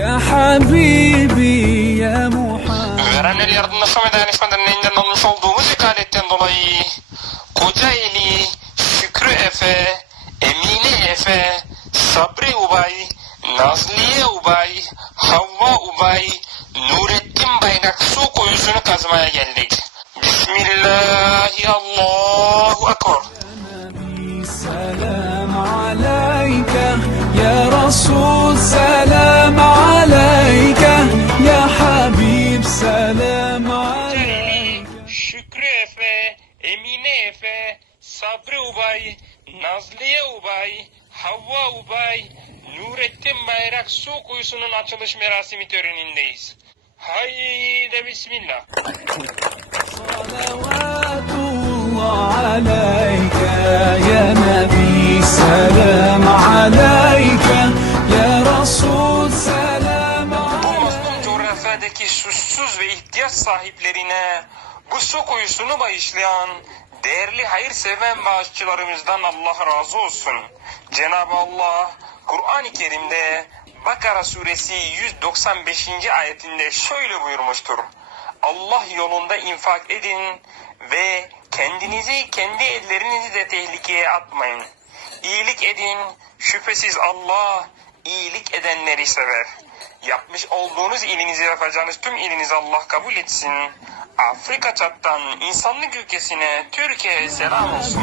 يا حبيبي يا محمد. صبري وباي نازليه وباي وباي نور الدين بسم الله الله أكبر. سلام عليك يا رسول سلام به Sabrı Ubay, Nazlı'ya Ubay, Havva Ubay, Nurettin Bayrak su kuyusunun açılış merasimi törenindeyiz. Haydi Bismillah. Salavatullah aleyke ya Nebi selam aleyke ya Resul selam aleyke. Bu mazlum coğrafyadaki suçsuz ve ihtiyaç sahiplerine bu su kuyusunu bağışlayan değerli hayırseven bağışçılarımızdan Allah razı olsun. Cenab-ı Allah Kur'an-ı Kerim'de Bakara suresi 195. ayetinde şöyle buyurmuştur. Allah yolunda infak edin ve kendinizi kendi ellerinizi de tehlikeye atmayın. İyilik edin, şüphesiz Allah iyilik edenleri sever. Yapmış olduğunuz ilinizi yapacağınız tüm ilinizi Allah kabul etsin. Afrika çattan insanlık ülkesine Türkiye'ye selam olsun.